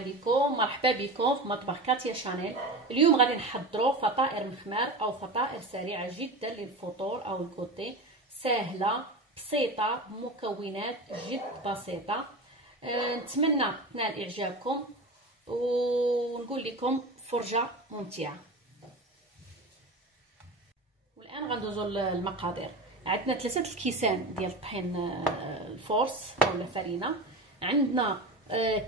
عليكم، مرحبا بكم في مطبخ كاتيا شانيل. اليوم غادي نحضروا فطائر مخمار او فطائر سريعه جدا للفطور او الكوتي، سهله بسيطه، مكونات جد بسيطه. نتمنى تنال اعجابكم ونقول لكم فرجه ممتعه. والان غندوزو للمقادير. عندنا 3 الكيسان ديال الطحين الفورس اولا فرينه، عندنا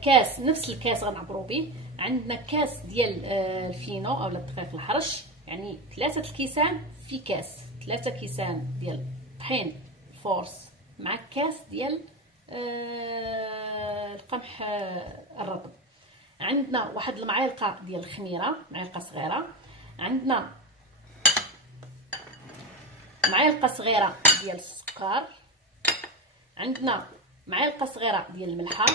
كاس نفس الكاس غنعبروا به، عندنا كاس ديال الفينو اولا الدقيق الحرش، يعني 3 الكيسان في كاس، 3 كيسان ديال طحين فورس مع كاس ديال القمح الرطب. عندنا واحد المعلقه ديال الخميره، معلقه صغيره، عندنا معلقه صغيره ديال السكر، عندنا معلقه صغيره ديال الملحه،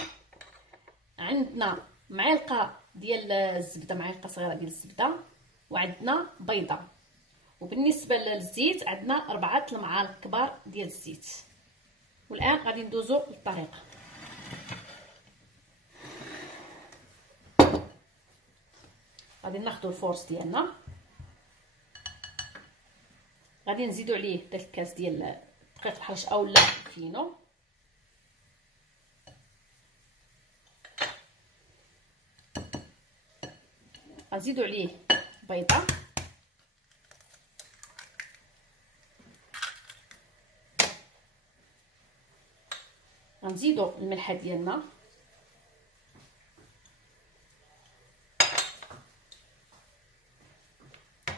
عندنا معلقه ديال الزبده، معلقه صغيره ديال الزبده، وعندنا بيضه. وبالنسبه للزيت عندنا 4 المعالق كبار ديال الزيت. والان غادي ندوزو للطريقه. غادي ناخذوا الفورس ديالنا، غادي نزيدوا عليه داك الكاس ديال دقيق الحرش اولا فينو، غنزيدوا عليه بيضه، غنزيدوا الملحه ديالنا،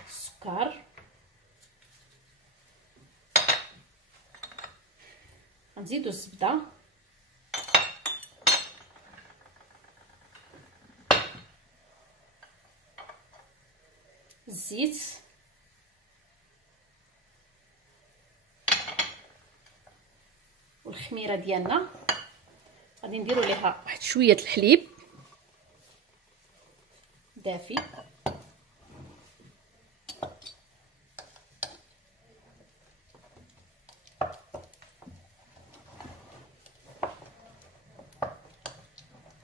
السكر، غنزيدوا الزبده، الزيت، والخميره ديالنا. غادي نديروا ليها واحد شويه الحليب دافي،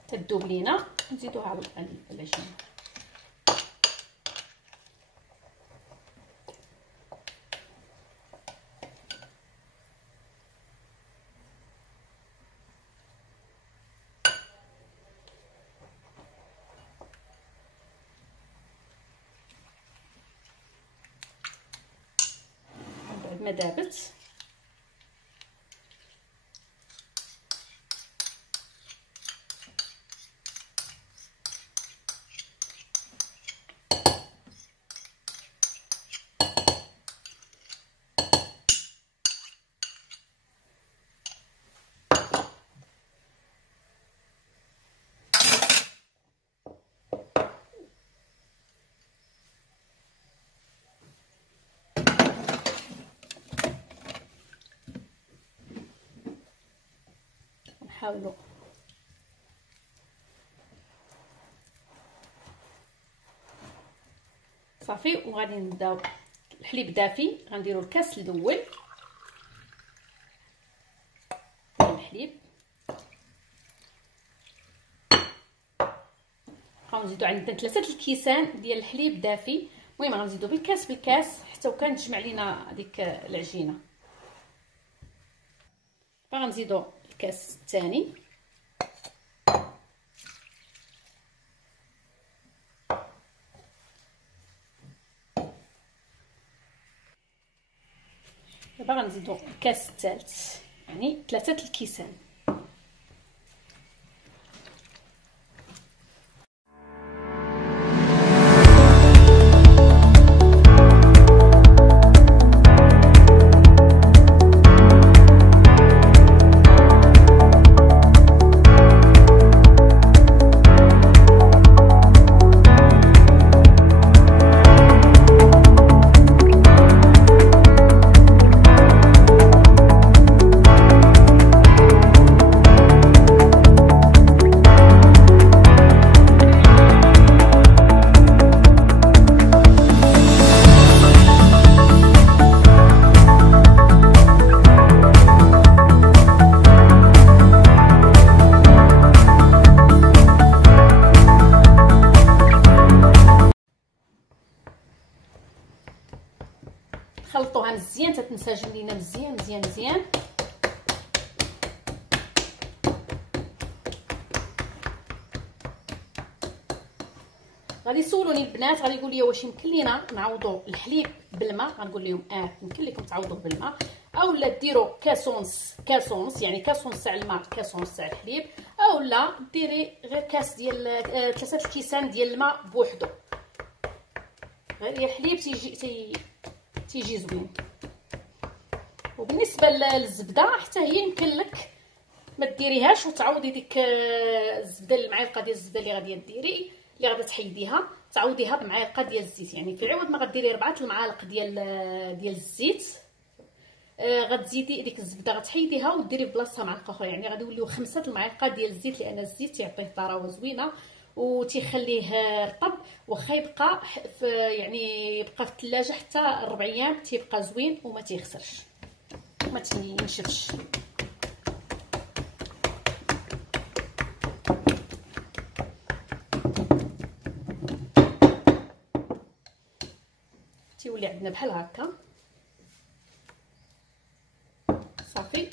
تذوب لينا، نزيدوها على العجينه. بعد ما دابت نحاولوا صافي. وغادي نبداو الحليب دافي، غنديروا الكاس الاول ديال الحليب، غنزيدوا عندنا 3 الكيسان ديال الحليب دافي. المهم غنزيدوا بالكاس بالكاس حتى وكان تجمع لينا هذيك العجينه. غنزيدوا الكاس الثاني، دابا غنزيدوا الكاس الثالث، يعني 3 الكيسان. غادي يسولوني البنات، غادي يقول لي واش يمكن لينا نعوضوا الحليب بالماء؟ غنقول لهم يمكن لكم تعوضوه بالماء، اولا ديروا كاس ونص يعني كاس ونص تاع الماء كاس ونص تاع الحليب، اولا ديري غير كاس ديال 3 الكيسان ديال الماء بوحدو، غير الحليب تيجي زوين. وبالنسبه للزبده حتى هي يمكن لك ما ديريهاش وتعوضي ديك الزبده، المعلقه ديال الزبده اللي غادي ديري اللي غادي تحيديها تعوضيها بمعلقه ديال الزيت، يعني في عوض ما غديري 4 المعالق ديال الزيت غتزيدي ديك الزبده غتحيديها وديري بلاصتها معلقه اخرى، يعني غادي يوليو 5 المعالق ديال الزيت، لان الزيت تيعطيه طراوه زوينه وتيخليه رطب، واخا يبقى يعني يبقى في الثلاجه حتى 4 ايام تيبقى زوين وما تيخسرش ما تينشفش. تيولي عندنا بحال هكا صافي.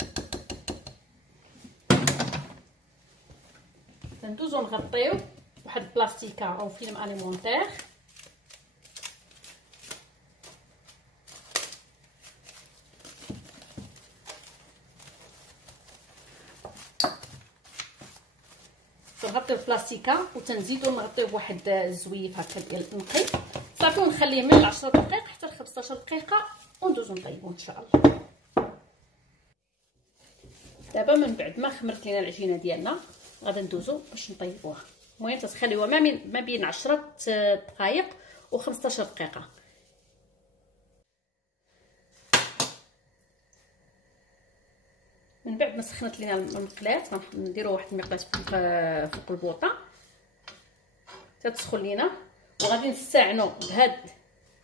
ندوزو نغطيو واحد البلاستيكه او فيلم اليمونتير نغطيو البلاستيكه وتنزيدو نغطيو بواحد الزويف هكا ديال النقي صافي، ونخليه من 10 دقائق حتى ل 15 دقيقه وندوزو نطيبو ان شاء الله. دابا من بعد ما خمرت لينا العجينه ديالنا غادي ندوزو باش نطيبوها. المهم تتخليوها ما بين 10 دقائق و 15 دقيقه. من بعد ما سخنت لينا المقلاه نديرو واحد المقلاه فوق البوطه تتسخن لينا، وغادي نستعنوا بهاد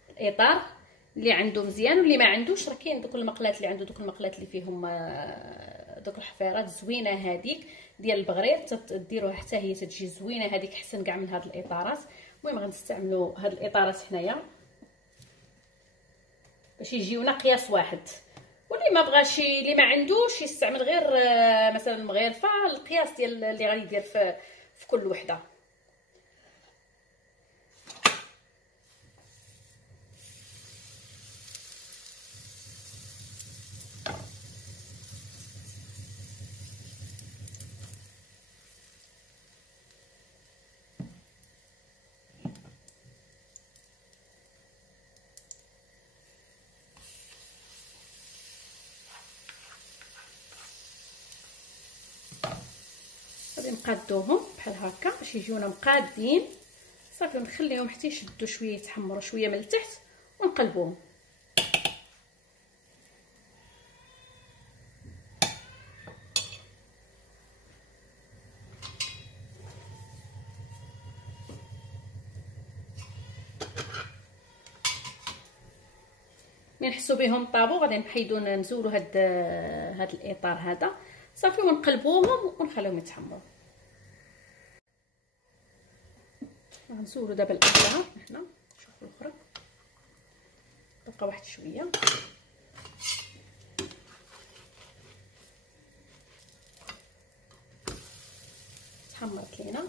الاطار اللي عنده مزيان واللي ما عندوش راه كاين دوك المقلات اللي عنده دوك المقلات اللي فيهم دوك الحفيرات زوينه هذيك ديال البغريط تديروها حتى هي تجي زوينه هذيك احسن كاع من هاد الاطارات. المهم غنستعملوا هاد الاطارات حنايا باش يجيونا قياس واحد، واللي ما بغاش اللي ما عندوش يستعمل غير مثلا مغرفه القياس ديال اللي غادي يدير في كل وحده. غادي نقادوهم بحال هكا باش يجيونا مقادين صافي، ونخليهم حتى يشدوا شويه يتحمروا شويه من التحت ونقلبوهم. من نحسوا بهم طابو غادي نحيدو نزولوا هاد الاطار هذا صافي ونقلبوهم ونخليهم يتحمروا. غنزولوا دابا الاولى هنا شوفوا الاخرى بقى واحد شويه تحمرت لينا.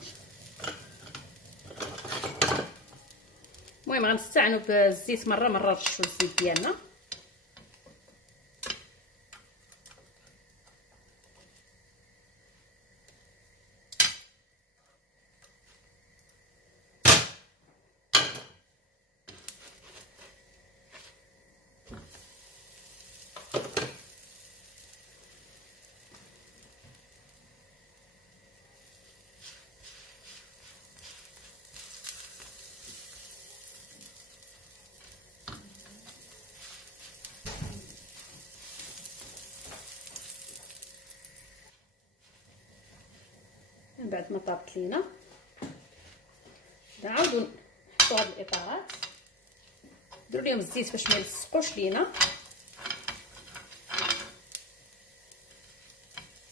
المهم غنستعنوا بالزيت مره نرشوا الزيت ديالنا من بعد ما طابت لينا نعاودو نحطو هاد الاطارات نديرو ليهم الزيت باش ما يلصقوش لينا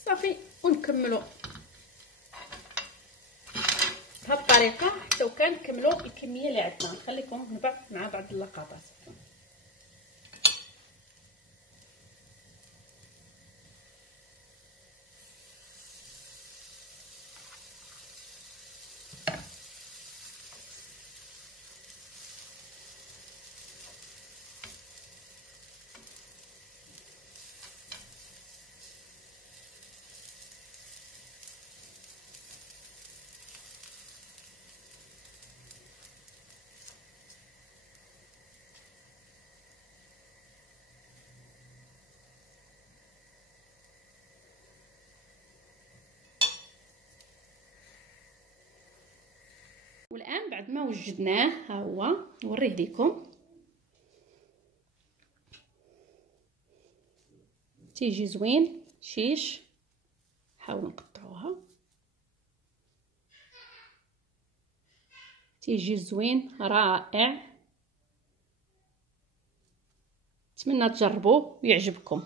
صافي، ونكملو بهاد الطريقه حتى وكنكملو الكميه اللي عندنا. نخليكم مع بعض اللقطات. بعد ما وجدناه ها هو نوريه لكم. تيجي زوين شيش، حاولوا نقطعوها، تيجي زوين رائع. نتمنى تجربوه ويعجبكم.